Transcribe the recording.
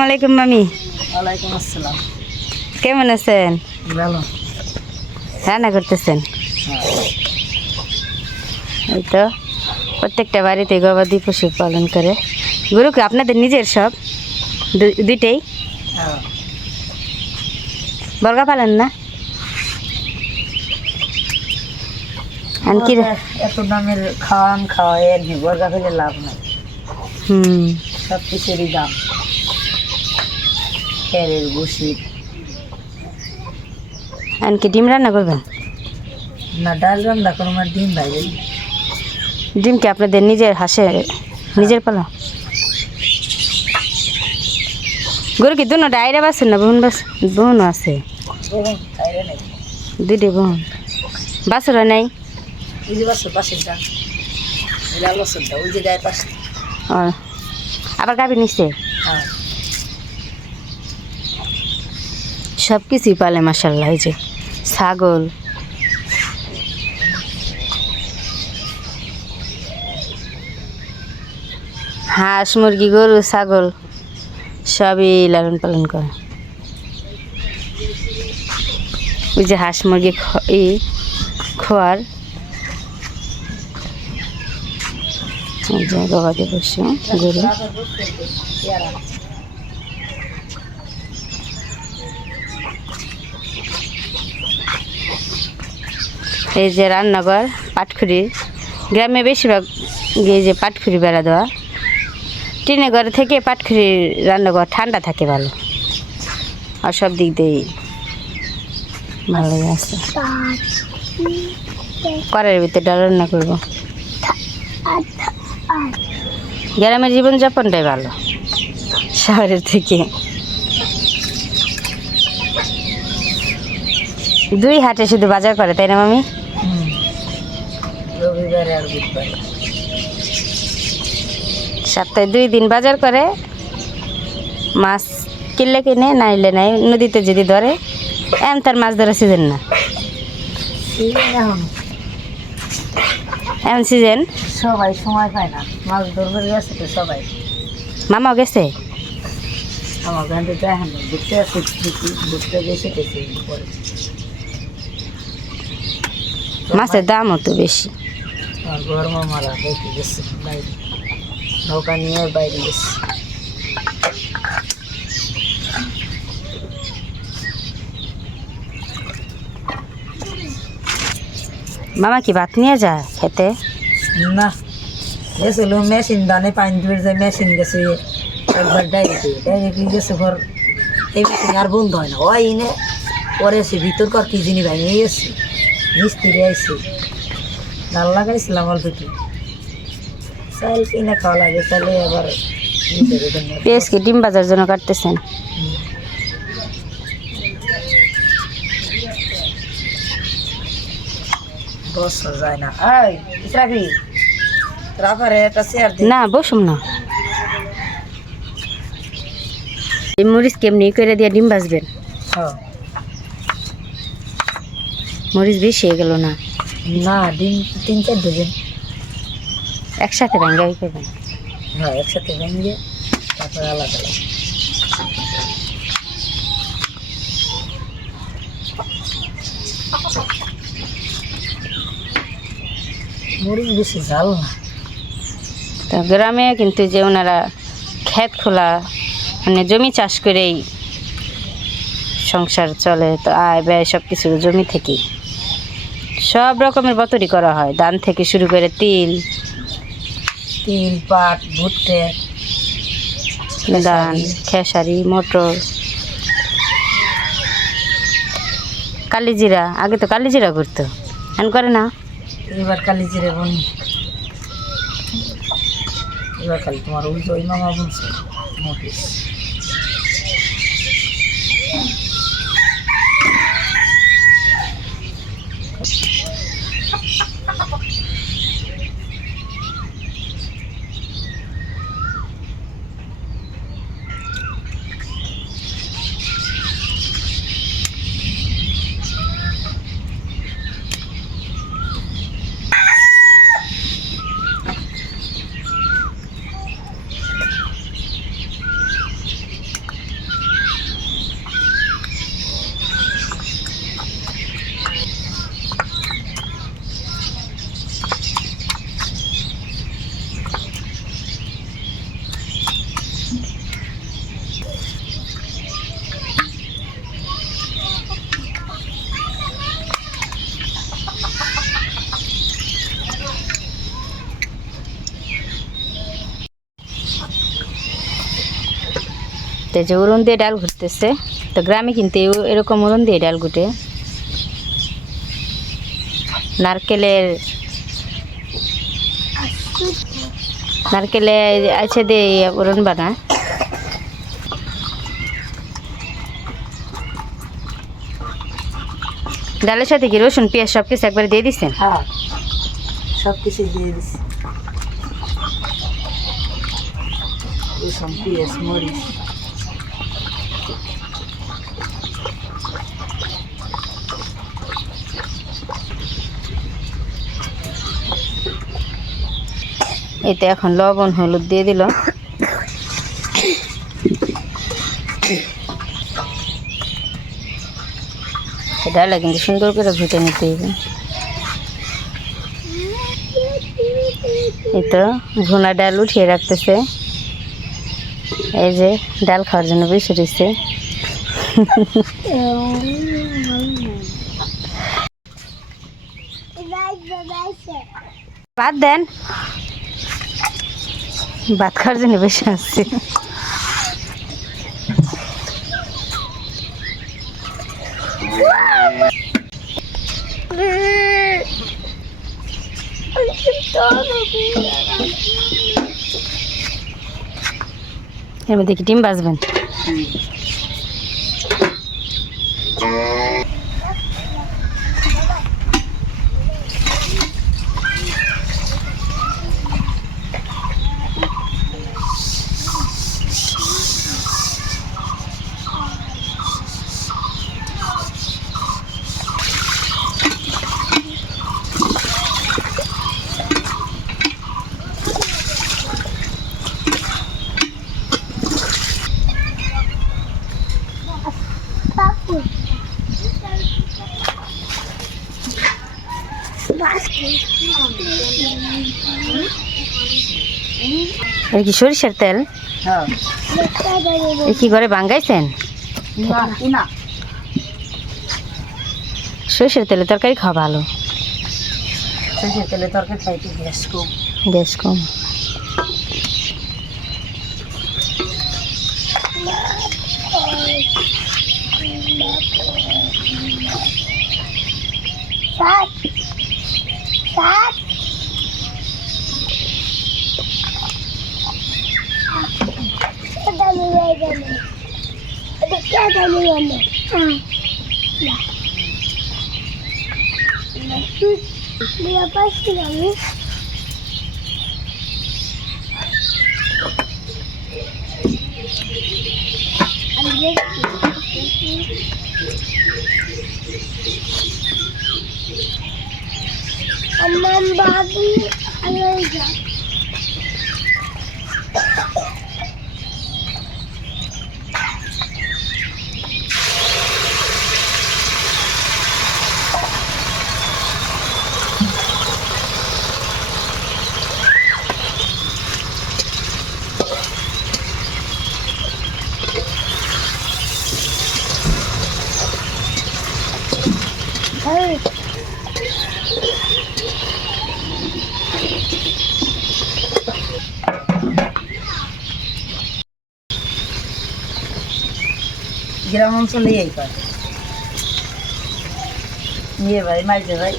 আসসালামু আলাইকুম মামি। ওয়ালাইকুম আসসালাম। কেমন আছেন? ভালো। রান্না করতেছেন? এই তো প্রত্যেকটা বাড়িতে গবাদি পশু পালন করে। গরু কি আপনাদের নিজের সব? দুইটাই? হ্যাঁ। বর্গা পালেন না? আন কি রে- এত দামের খাওয়ান খাওয়া বর্গা ফেলে লাভ নাই। হুম। সব কিছুরই দাম। খেরের বসির আন কি ডিম রান্না করবেন? না ডাল রান্না কোনো আমার ডিম ভাই ডিম কি আপনাদের নিজের হাসে নিজের পালা? গরু কি দুনো ডাইরা বাসেন না বোন বাস বোন আছে দুইটা বোন। বাসুর নাই? ওই যে বাসের পাশের লাল বাসেরটা ওই যে গায়ের পাশে আবার গাবি নিচ্ছে সব কিছুই পালে মাসাল্লাহ যে ছাগল। হাঁস, মুরগি, গরু, ছাগল, সবই লালন পালন করে। ওই যে হাঁস, মুরগি ই খোয়ার। গবাদি পশু, গরু। এই যে রান্নাঘর পাটখুরি গ্রামে বেশিরভাগ গিয়ে যে পাটখুরি বেড়া দেওয়া। টিনে ঘর থেকে পাটখুরি রান্নাঘর ঠান্ডা থাকে ভালো। আর সব দিক দিয়েই ভালো আছে। করার ভিতরে ডাল রান্না করব। গ্রামের জীবনযাপনটাই ভালো, শহরের থেকে। দুই হাটে শুধু বাজার করে, তাই না মামি? হুম আর বুধবারে। সপ্তাহে দুই দিন বাজার করে মাছ কিনলে কিনে নাইলে নাই। নদীতে যদি ধরে এম তার মাছ ধরার সিজন না। এমন সিজন সবাই সময় পায় না। মাছ ধরবে গেছে তো সবাই। মামাও গেছে? আমার গানটা দেখেন ঘুরতে আসছে ঘুরতে গেছে গেছে মাছের দামও তো বেশি। আমার ঘর মামারা দেখে গেছে বাইরে। নৌকা নিয়ে বাইরে গেছে। মামা কি ভাত নিয়ে যায় খেতে? না গেছিল মেশিন দানে পানি ধরে যায় মেশিন গেছে একবার ডাইরেক্ট ডাইরেক্ট গেছে ঘর। এই মেশিন আর বন্ধ হয় না ওই নে। পরে সে ভিতর কর কি জিনিস ভেঙে গেছে মিস্ত্রি আইসে ডাল লাগাইছিলাম অল্প একটু চাল কিনে খাওয়া লাগে তাহলে আবার পেঁয়াজ কি ডিম বাজার জন্য কাটতেছেন? বসা যায় না। এই ইসরাফি রাফারে একটা চেয়ার না বসুম না। এই মরিচ কেমনি করে দিয়ে ডিম বাজবেন হ্যাঁ। মরিচ বেশি হয়ে গেল না। না ডিম তিন চার দেবেন একসাথে ভেঙ্গাই করবেন হ্যাঁ একসাথে ভেঙে তারপরে আলাদা মরিচ বেশি না। তো গ্রামে কিন্তু যে ওনারা ক্ষেত খোলা মানে জমি চাষ করেই সংসার চলে তো আয় ব্যয় সব কিছু জমি থেকেই। সব রকমের বতরি করা হয়। ধান থেকে শুরু করে তিল। তিল পাট ভুট্টে ধান খেসারি। মটর। কালিজিরা আগে তো কালিজিরা করতো। এখন করে না? এবার কালি জিরে বনি। এবার খালি তোমার ওই মামা বলছে তো যে উড়ন দিয়ে ডাল ঘুরতেছে। তো গ্রামে কিন্তু এরকম উড়ন দিয়ে ডাল ঘুটে। নারকেলের নারকেলে আছে দিয়ে উড়ন বানায় ডালের সাথে কি রসুন, পেঁয়াজ সব কিছু একবারে দিয়ে দিচ্ছেন হ্যাঁ সব কিছু দিয়ে রসুন, পেঁয়াজ, মরিচ। এতে এখন লবণ, হলুদ দিয়ে দিল। ডালটা কিন্তু সুন্দর করে ভুটে নিতে হবে। এই তো ভুনা ডাল উঠিয়ে রাখতেছে। এই যে ডাল খাওয়ার জন্য বেশি রয়েছে। বাদ দেন। ভাত খাওয়ার জন্য বেশি আসছে এর মধ্যে কি ডিম বাজবেন? এর কি সরিষার তেল? হ্যাঁ। এ কি করে ভাঙ্গাইছেন? না না সরিষার তেলে তরকারি খাওয়া ভালো। সরষের তেলে তরকারি খাইতে গ্যাস কম। গ্যাস কম। Colonel. Un. Là. Il a plus. Mais qu'il a mis. Allez, গ্রাম অঞ্চলে এই পায় নিয়ে ভাই মাইজে ভাই।